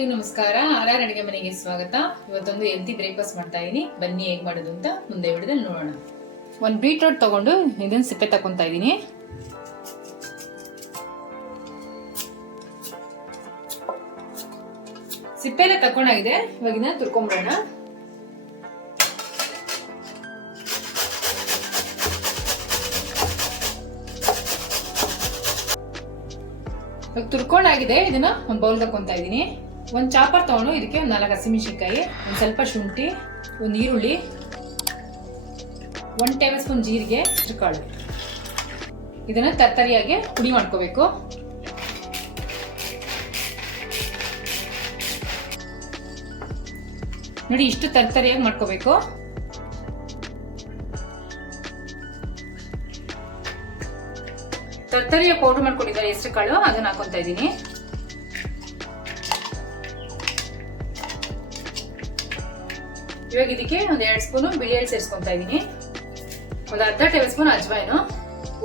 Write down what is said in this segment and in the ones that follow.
ಎಲ್ರಿಗೂ ನಮಸ್ಕಾರ. ಆರ್ ಅಡಿಗೆ ಮನೆಗೆ ಸ್ವಾಗತ. ಇವತ್ತೊಂದು ಹೆಲ್ತಿ ಬ್ರೇಕ್ಫಾಸ್ಟ್ ಮಾಡ್ತಾ ಇದೀನಿ. ಬನ್ನಿ ಹೇಗೆ ಮಾಡೋದು ಅಂತ ಮುಂದೆ ವಿಡಿಯೋದಲ್ಲಿ ನೋಡೋಣ. ಒಂದು ಬೀಟ್ರೂಟ್ ತಗೊಂಡು ಇದನ್ನ ಸಿಪ್ಪೆ ತಕೊಂತಾ ಇದೀನಿ. ಸಿಪ್ಪೆನ ತಕೊಂಡಾಗಿದೆ. ಇವಾಗ ಇದನ್ನ ತುರ್ಕೊಂಡ್ಬಿಡೋಣ. ಇವಾಗ ತುರ್ಕೊಂಡಾಗಿದೆ. ಇದನ್ನ ಒಂದು ಬೌಲ್ ತಕೊಂತಾ ಇದೀನಿ. ಒಂದು ಚಾಪರ್ ತಗೊಂಡು ಇದಕ್ಕೆ ಒಂದು 4 ಹಸಿಮೆಣಸಿನಕಾಯಿ, ಒಂದು ಸ್ವಲ್ಪ ಶುಂಠಿ, ಒಂದು ಈರುಳ್ಳಿ, 1 ಟೇಬಲ್ ಸ್ಪೂನ್ ಜೀರಿಗೆ, ಕಾಳು, ಇದನ್ನ ತರ್ತರಿಯಾಗಿ ಪುಡಿ ಮಾಡ್ಕೋಬೇಕು. ನೋಡಿ, ಇಷ್ಟು ತರ್ತರಿಯಾಗಿ ಮಾಡ್ಕೋಬೇಕು. ತರ್ತರಿಯ ಪೌಡರ್ ಮಾಡ್ಕೊಂಡಿದ್ದಾರೆ ಹೆಸರು ಕಾಳು, ಅದನ್ನ ಹಾಕೊಂತ ಇದ್ದೀನಿ. ಇವಾಗ ಇದಕ್ಕೆ ಒಂದು 2 ಸ್ಪೂನ್ ಬಿಳಿ ಎಳ್ಳು ಸೇರಿಸ್ಕೊಂತ ಇದ್ದೀನಿ. ಒಂದು ಅರ್ಧ tablespoon ajwain,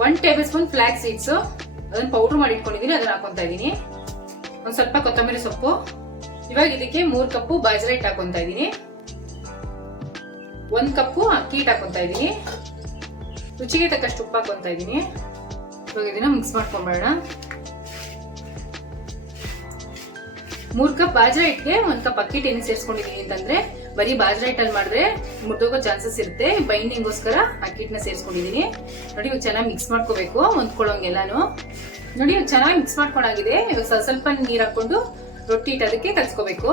1 tablespoon flax seeds, ಅದನ್ನ ಪೌಡರ್ ಮಾಡಿ ಇಟ್ಕೊಂಡಿದ್ದೀನಿ, ಅದನ್ನ ಹಾಕೊಂತ ಇದ್ದೀನಿ. ಒಂದ್ ಸ್ವಲ್ಪ ಕೊತ್ತಂಬರಿ ಸೊಪ್ಪು. ಇವಾಗ ಇದಕ್ಕೆ 3 ಕಪ್ಪು ಬಾಜ್ರಾ ಹಿಟ್ಟು ಹಾಕೊಂತ ಇದ್ದೀನಿ. 1 ಕಪ್ಪು ಅಕ್ಕಿ ಹಿಟ್ಟು ಹಾಕೊಂತ ಇದ್ದೀನಿ. ರುಚಿಗೆ ತಕ್ಕಷ್ಟು ಉಪ್ಪು ಹಾಕೊಂತ ಇದ್ದೀನಿ. ಇವಾಗ ಇದನ್ನ ಮಿಕ್ಸ್ ಮಾಡ್ಕೊಂಡ್ಬೇಡ. 3 ಕಪ್ ಬಾಜ್ರಾ ಹಿಟ್ಟಿಗೆ 1 ಕಪ್ ಅಕ್ಕಿ ಹಿಟ್ಟು ಸೇರಿಸ್ಕೊಂಡಿದೀನಿ ಅಂತಂದ್ರೆ ಬರೀ ಬಾಜ್ರಾ ಹಿಟ್ಟಲ್ಲಿ ಮಾಡಿದ್ರೆ ಮುರಿದೋಗೋ ಚಾನ್ಸಸ್ ಇರುತ್ತೆ. ಬೈಂಡಿಂಗ್ಗೋಸ್ಕರ ಅಕ್ಕಿ ಹಿಟ್ಟನ್ನ ಸೇರಿಸ್ಕೊಂಡಿದೀನಿ. ನೋಡಿ, ಇವಾಗ ಚೆನ್ನಾಗಿ ಮಿಕ್ಸ್ ಮಾಡ್ಕೋಬೇಕು, ಹೊಂದ್ಕೊಳ್ಳೋಂಗೆಲ್ಲಾನು. ನೋಡಿ, ಇವಾಗ ಚೆನ್ನಾಗಿ ಮಿಕ್ಸ್ ಮಾಡ್ಕೊಂಡಾಗಿದೆ. ಇವಾಗ ಸ್ವಲ್ಪ ನೀರು ಹಾಕೊಂಡು ರೊಟ್ಟಿ ಹಿಟ್ಟು ಅದಕ್ಕೆ ಕಲ್ಸ್ಕೋಬೇಕು.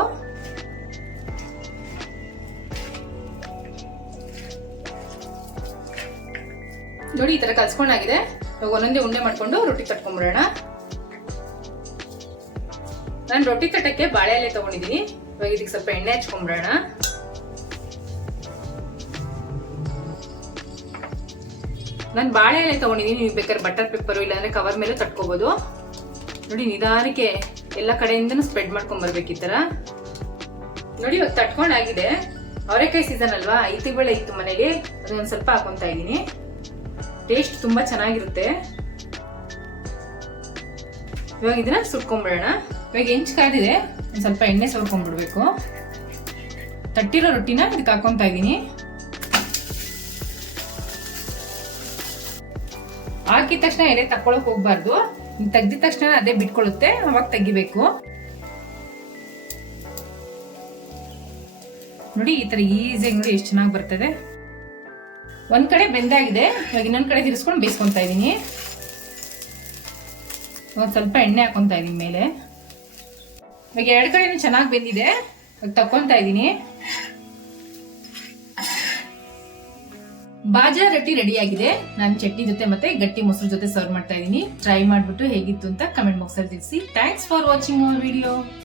ನೋಡಿ, ಈ ತರ ಕಲ್ಸ್ಕೊಂಡಾಗಿದೆ. ಇವಾಗ ಒಂದೊಂದೇ ಉಂಡೆ ಮಾಡ್ಕೊಂಡು ರೊಟ್ಟಿ ತಟ್ಕೊಂಡ್ಬಿಡೋಣ. ನಾನು ರೊಟ್ಟಿ ತಟ್ಟಕ್ಕೆ ಬಾಳೆ ಎಲೆ ತಗೊಂಡಿದ್ದೀನಿ. ಇವಾಗ ಇದಕ್ಕೆ ಸ್ವಲ್ಪ ಎಣ್ಣೆ ಹಚ್ಕೊಂಡ್ಬಿಡೋಣ. ನಾನು ಬಾಳೆ ಎಲೆ ತಗೊಂಡಿದ್ದೀನಿ. ನೀವು ಬೇಕಾದ್ರೆ ಬಟರ್ ಪೇಪರ್ ಇಲ್ಲಾಂದ್ರೆ ಕವರ್ ಮೇಲೆ ತಟ್ಕೋಬಹುದು. ನೋಡಿ, ನಿಧಾನಕ್ಕೆ ಎಲ್ಲ ಕಡೆಯಿಂದನೂ ಸ್ಪ್ರೆಡ್ ಮಾಡ್ಕೊಂಡ್ ಬರ್ಬೇಕು ಈ ತರ. ನೋಡಿ, ಇವಾಗ ತಟ್ಕೊಂಡಾಗಿದೆ. ಅವರೆಕಾಯಿ ಸೀಸನ್ ಅಲ್ವಾ, ಐತಿಬೇಳೆ ಇತ್ತು ಮನೇಲಿ, ಅದನ್ನ ಸ್ವಲ್ಪ ಹಾಕೊಂತ ಇದ್ದೀನಿ. ಟೇಸ್ಟ್ ತುಂಬಾ ಚೆನ್ನಾಗಿರುತ್ತೆ. ಇವಾಗ ಇದನ್ನ ಸುಟ್ಕೊಂಡ್ಬಿಡೋಣ. ಇವಾಗ ಹೆಂಚು ಕಾದಿದೆ, ಒಂದು ಸ್ವಲ್ಪ ಎಣ್ಣೆ ಸವರ್ಕೊಂಡ್ಬಿಡ್ಬೇಕು. ತಟ್ಟಿರೋ ರೊಟ್ಟಿನ ಇದಕ್ಕೆ ಹಾಕೊಂತ ಇದ್ದೀನಿ. ಹಾಕಿದ ತಕ್ಷಣ ಎಲೆ ತಕ್ಕೊಳಕ್ ಹೋಗ್ಬಾರ್ದು. ತೆಗ್ದಿದ ತಕ್ಷಣ ಅದೇ ಬಿಟ್ಕೊಳ್ಳುತ್ತೆ, ಅವಾಗ ತೆಗಿಬೇಕು. ನೋಡಿ, ಈ ತರ ಈಸಿಯಾಗಿ ನೋಡಿ ಎಷ್ಟು ಚೆನ್ನಾಗಿ ಬರ್ತದೆ. ಒಂದ್ ಕಡೆ ಬೆಂದಾಗಿದೆ. ಇವಾಗ ಇನ್ನೊಂದ್ ಕಡೆ ತಿರ್ಸ್ಕೊಂಡು ಬೇಯಿಸ್ಕೊಂತ ಇದೀನಿ. ಒಂದ್ ಸ್ವಲ್ಪ ಎಣ್ಣೆ ಹಾಕೊಂತ ಇದೀನಿ ಮೇಲೆ. ಇವಾಗ 2 ಕಡೆನೂ ಚೆನ್ನಾಗಿ ಬೆಂದಿದೆ. ಇವಾಗ ತಕೊಂತ ಇದೀನಿ. ಬಾಜ್ರಾ ರೊಟ್ಟಿ ರೆಡಿ ಆಗಿದೆ. ನಾನು ಚಟ್ನಿ ಜೊತೆ ಮತ್ತೆ ಗಟ್ಟಿ ಮೊಸರು ಜೊತೆ ಸರ್ವ್ ಮಾಡ್ತಾ ಇದೀನಿ. ಟ್ರೈ ಮಾಡ್ಬಿಟ್ಟು ಹೇಗಿತ್ತು ಅಂತ ಕಮೆಂಟ್ ಬಾಕ್ಸ್ ಅಲ್ಲಿ ತಿಳಿಸಿ. Thanks for watching our video.